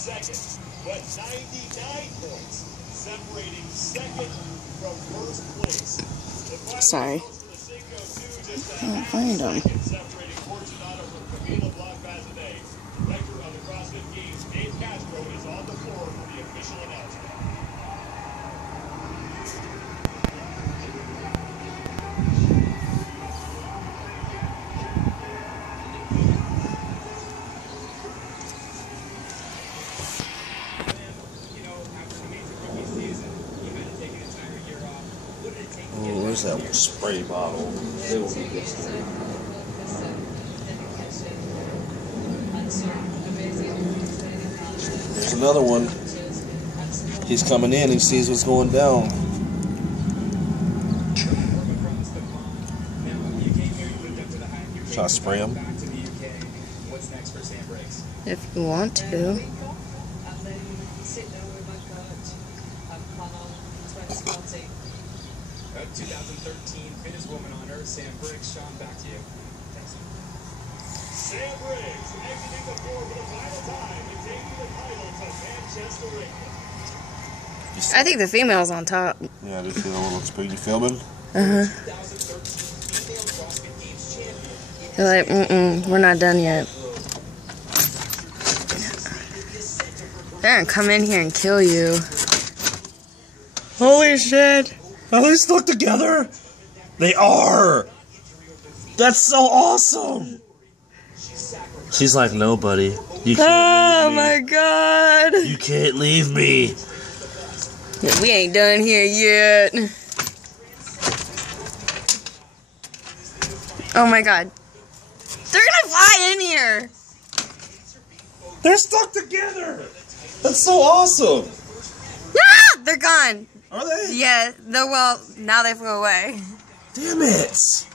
second, but 99 points separating second from first place. Sorry. Can't find them. Separating Fortunato from Camila Blanc-Bazinet. Director of the CrossFit Games, Dave Castro, is on the floor for the official announcement. Oh, where's that spray bottle? They will be good. There's another one. He's coming in. He sees what's going down. Shall I spray him? If you want to. Of 2013 fittest woman on earth, Sam Briggs. Sean, back to you. Thanks. Sam Briggs exiting the floor for the final time and taking the title to Manchester, England. I think the female's on top. Yeah, I just feel a little spring. You filming? Uh-huh. They're like, we're not done yet. They're gonna come in here and kill you. Holy shit. Are they stuck together? They are! That's so awesome! She's like, no, buddy. You can't leave me. My god! You can't leave me. We ain't done here yet. Oh my god. They're gonna fly in here! They're stuck together! That's so awesome! Ah! They're gone! Are they? Yeah, well, now they flew away. Damn it!